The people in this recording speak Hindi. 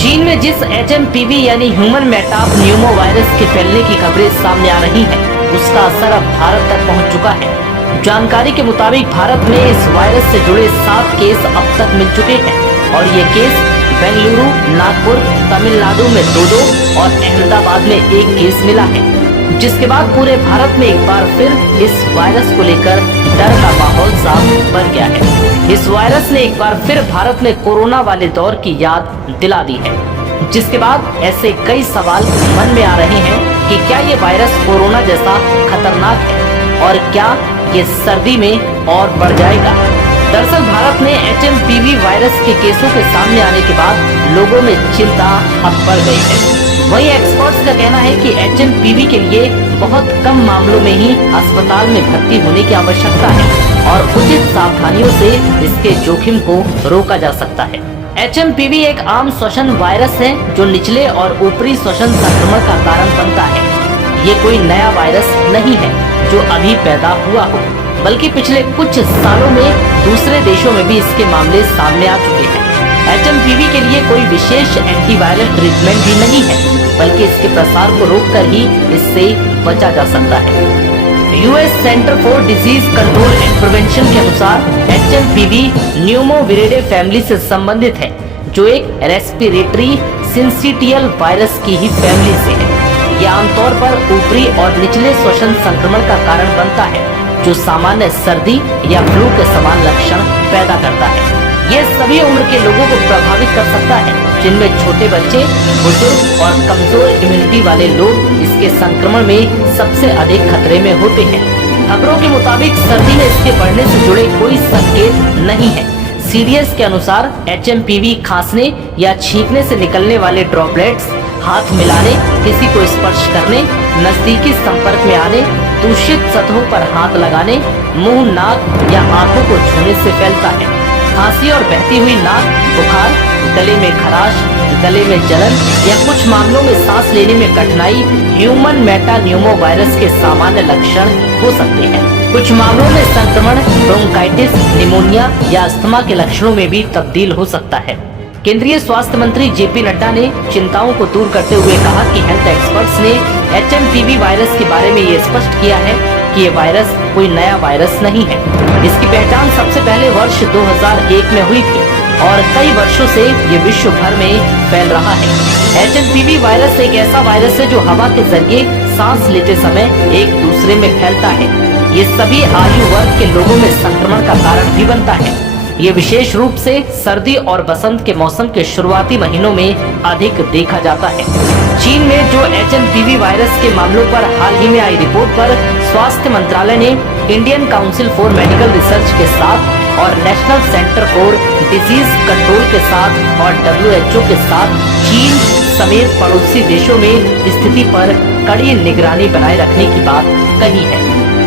चीन में जिस HMPV यानी ह्यूमन मेटाप न्यूमो वायरस के फैलने की खबरें सामने आ रही हैं, उसका असर अब भारत तक पहुंच चुका है। जानकारी के मुताबिक भारत में इस वायरस से जुड़े 7 केस अब तक मिल चुके हैं और ये केस बेंगलुरु, नागपुर, तमिलनाडु में 2-2 और अहमदाबाद में 1 केस मिला है, जिसके बाद पूरे भारत में एक बार फिर इस वायरस को लेकर डर का माहौल साफ बन गया है। इस वायरस ने एक बार फिर भारत में कोरोना वाले दौर की याद दिला दी है, जिसके बाद ऐसे कई सवाल मन में आ रहे हैं कि क्या ये वायरस कोरोना जैसा खतरनाक है और क्या ये सर्दी में और बढ़ जाएगा। दरअसल भारत में HMPV वायरस के केसों के सामने आने के बाद लोगों में चिंता अब बढ़ गई है। वहीं एक्सपर्ट्स का कहना है कि HMPV के लिए बहुत कम मामलों में ही अस्पताल में भर्ती होने की आवश्यकता है और उचित सावधानियों से इसके जोखिम को रोका जा सकता है। HMPV एक आम श्वसन वायरस है जो निचले और ऊपरी श्वसन संक्रमण का कारण बनता है। ये कोई नया वायरस नहीं है जो अभी पैदा हुआ हो, बल्कि पिछले कुछ सालों में दूसरे देशों में भी इसके मामले सामने आ चुके हैं। HMPV के लिए कोई विशेष एंटीवायरल ट्रीटमेंट भी नहीं है, बल्कि इसके प्रसार को रोककर ही इससे बचा जा सकता है। US centre for disease control and prevention के अनुसार HMPV न्यूमोविरिडे फैमिली से संबंधित है, जो एक रेस्पिरेटरी सिंसिटियल वायरस की ही फैमिली से है। यह आमतौर पर ऊपरी और निचले श्वसन संक्रमण का कारण बनता है, जो सामान्य सर्दी या फ्लू के समान लक्षण पैदा करता है। ये सभी उम्र के लोगों को प्रभावित कर सकता है, जिनमें छोटे बच्चे, बुजुर्ग और कमजोर इम्यूनिटी वाले लोग इसके संक्रमण में सबसे अधिक खतरे में होते हैं। खबरों के मुताबिक सर्दी में इसके बढ़ने से जुड़े कोई संकेत नहीं है। CDS के अनुसार HMPV खांसने या छींकने से निकलने वाले ड्रॉपलेट्स, हाथ मिलाने, किसी को स्पर्श करने, नजदीकी संपर्क में आने, दूषित सतहों पर हाथ लगाने, मुंह, नाक या आंखों को छूने से फैलता है। खांसी और बहती हुई नाक, बुखार, गले में खराश, गले में जलन या कुछ मामलों में सांस लेने में कठिनाई ह्यूमन मेटा न्यूमो वायरस के सामान्य लक्षण हो सकते हैं। कुछ मामलों में संक्रमण ब्रोंकाइटिस, निमोनिया या अस्थमा के लक्षणों में भी तब्दील हो सकता है। केंद्रीय स्वास्थ्य मंत्री JP नड्डा ने चिंताओं को दूर करते हुए कहा कि हेल्थ एक्सपर्ट्स ने HMPV वायरस के बारे में ये स्पष्ट किया है कि ये वायरस कोई नया वायरस नहीं है। इसकी पहचान सबसे पहले वर्ष 2001 में हुई थी और कई वर्षों से ये विश्व भर में फैल रहा है। HMPV वायरस एक ऐसा वायरस है जो हवा के जरिए सांस लेते समय एक दूसरे में फैलता है। ये सभी आयु वर्ग के लोगों में संक्रमण का कारण भी बनता है। ये विशेष रूप से सर्दी और बसंत के मौसम के शुरुआती महीनों में अधिक देखा जाता है। चीन में जो HMPV वायरस के मामलों पर हाल ही में आई रिपोर्ट पर स्वास्थ्य मंत्रालय ने Indian council for medical research के साथ और national centre for disease control के साथ और WHO के साथ चीन समेत पड़ोसी देशों में स्थिति पर कड़ी निगरानी बनाए रखने की बात कही है।